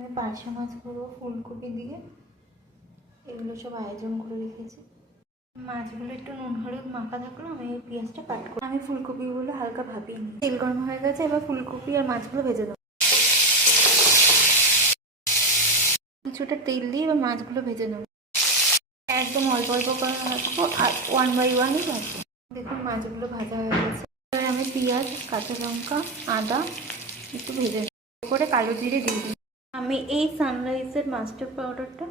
আমি পার্শে মাছ করবো ফুলকপি দিয়ে, এগুলো সব আয়োজন করে রেখেছি। মাছগুলো একটু নুন হলুদ মাখা থাকলো, আমি এই পেঁয়াজটা কাট করি। আমি ফুলকপিগুলো হালকা ভাপিয়ে নিই। তেল গরম হয়ে গেছে, এবার ফুলকপি আর মাছগুলো ভেজে দেবো। কিছুটা তেল দিয়ে এবার মাছগুলো ভেজে নেবো। একদম অল্প অল্প করে রাখবো আর 1 বাই 1ই ভাজবো। দেখুন মাছগুলো ভাজা হয়ে গেছে। এবার আমি পেঁয়াজ, কাঁচা লঙ্কা, আদা একটু ভেজে নেব, করে কালো জিরে দিয়ে দিই। আমি এই সানরাইজের মাস্টার পাউডারটা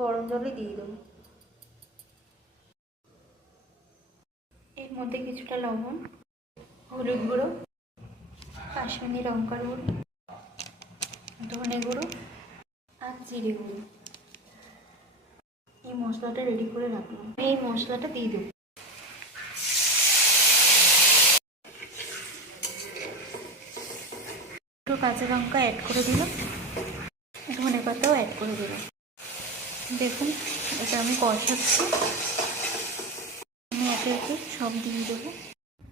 গরম জলে দিয়ে দেবো। এর মধ্যে কিছুটা লবণ, হলুদ গুঁড়ো, কাশ্মীরি লঙ্কার গুঁড়ো, ধনে গুঁড়ো আর জিরে গুঁড়ো, এই মশলাটা রেডি করে রাখলাম। এই মশলাটা দিয়ে দেবো। একটু কাঁচা লঙ্কা অ্যাড করে দিলাম, ধনে পাতাও অ্যাড করে দিলাম। দেখুন এটা আমি কষাচ্ছি, আমি একে একে সব দিয়ে দেবো।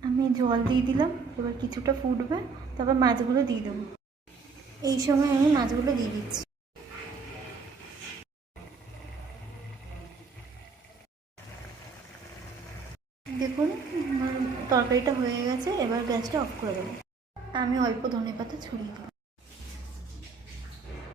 আমি জল দিয়ে দিলাম, এবার কিছুটা ফুটবে, তারপর মাছগুলো দিয়ে দেবো। এই সময় আমি মাছগুলো দিয়ে দিচ্ছি। দেখুন তরকারিটা হয়ে গেছে, এবার গ্যাসটা অফ করে দেবো। আমি অল্প ধনে পাতা ছড়িয়ে দিই।